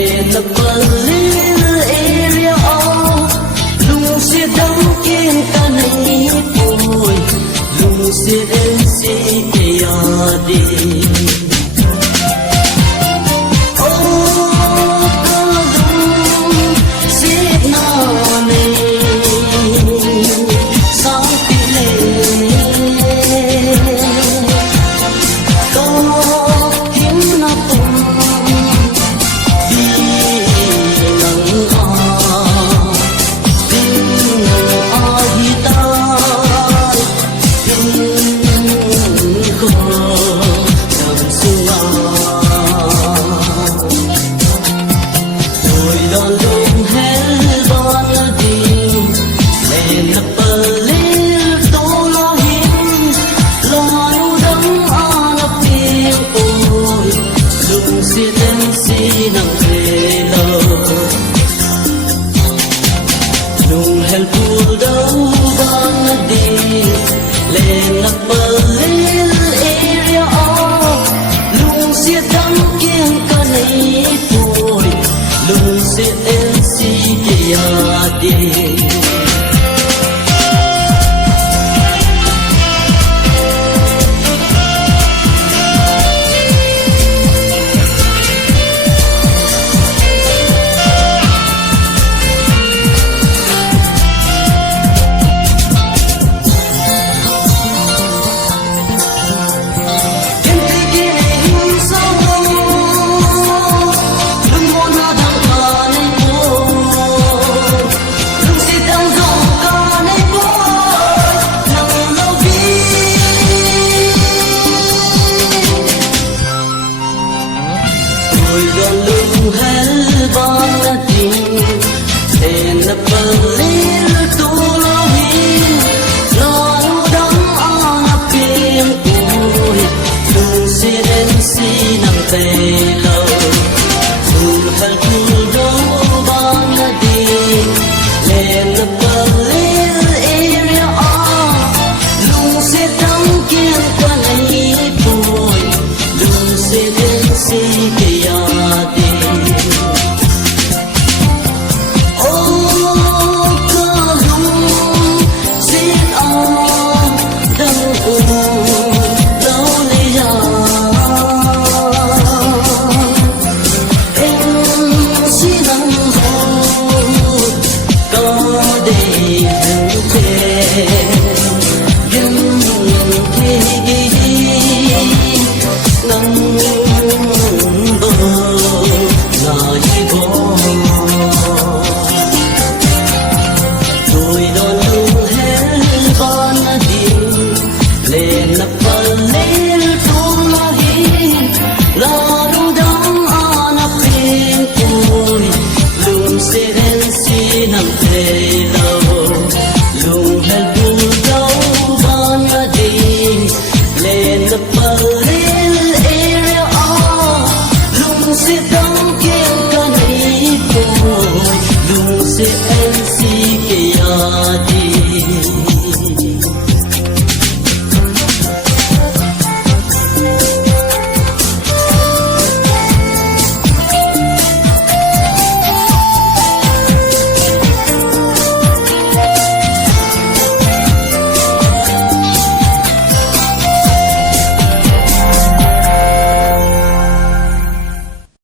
lên lập linh area lung sẽ đóng kiên ta này bồi lung sẽ đến si kia đi nung hel pul đâu bang đi lên nắp bờ area lung sia đắng kiêng ca này thôi lung sia em si kia đi lung hel ban tin sen pelil tu lohin lalu dam apim kui lung siren sinang telo lung hel kul do ban tin len pelil area lung sedang kian panai kui lung siren si kia lung hel pul đâu ban đi lên lập pelil area lung sẽ